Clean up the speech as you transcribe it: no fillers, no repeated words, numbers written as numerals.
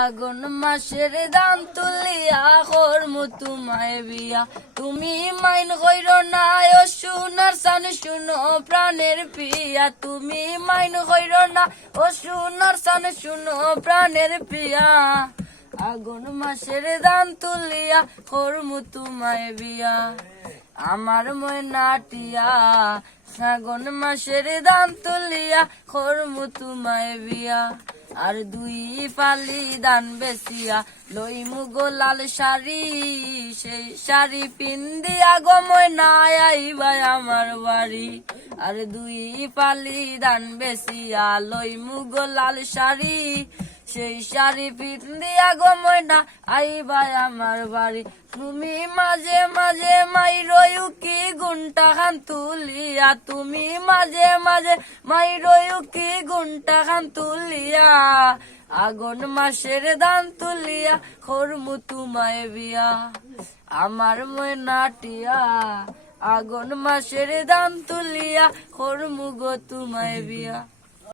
আগুন মাসের দাম তুলিয়া করমু তোমায় বিয়া, তুমি মাইন কইর না ও সোনার সান শুনো প্রাণের পিয়া, তুমি মাইন কইর না ও সোনার সান শুনো প্রাণের পিয়া। আগুন মাসের দাম তুলিয়া করমু তোমায় বিয়া, আমার ময়নাটিয়া। আগুন মাসের দাম তুলিয়া করমু তোমায় বিয়া, আর দুই পালি দান বেচিয়া লইমু গোলাল শাড়ি, সেই শাড়ি পিন্দিয়া গো ময়না আইবাই আমার বাড়ি। আর দুই পালি দান বেচিয়া লইমু গোলাল শাড়ি, সেই শাড়ি পিন্দিয়া গো ময়না আইবাই আমার বাড়ি। তুমি মাঝে মাঝে মাইরই কি গুন্টা খান তুলিয়া, তুমি মাঝে মাঝে মাইরই কি গুন্টা খান তুলিয়া। আগুন মাসের দান তুলিয়া করমু তোমায় বিয়া, আমার ময়নাটিয়া। আগুন মাসের দান তুলিয়া করমু গো তোমায় বিয়া।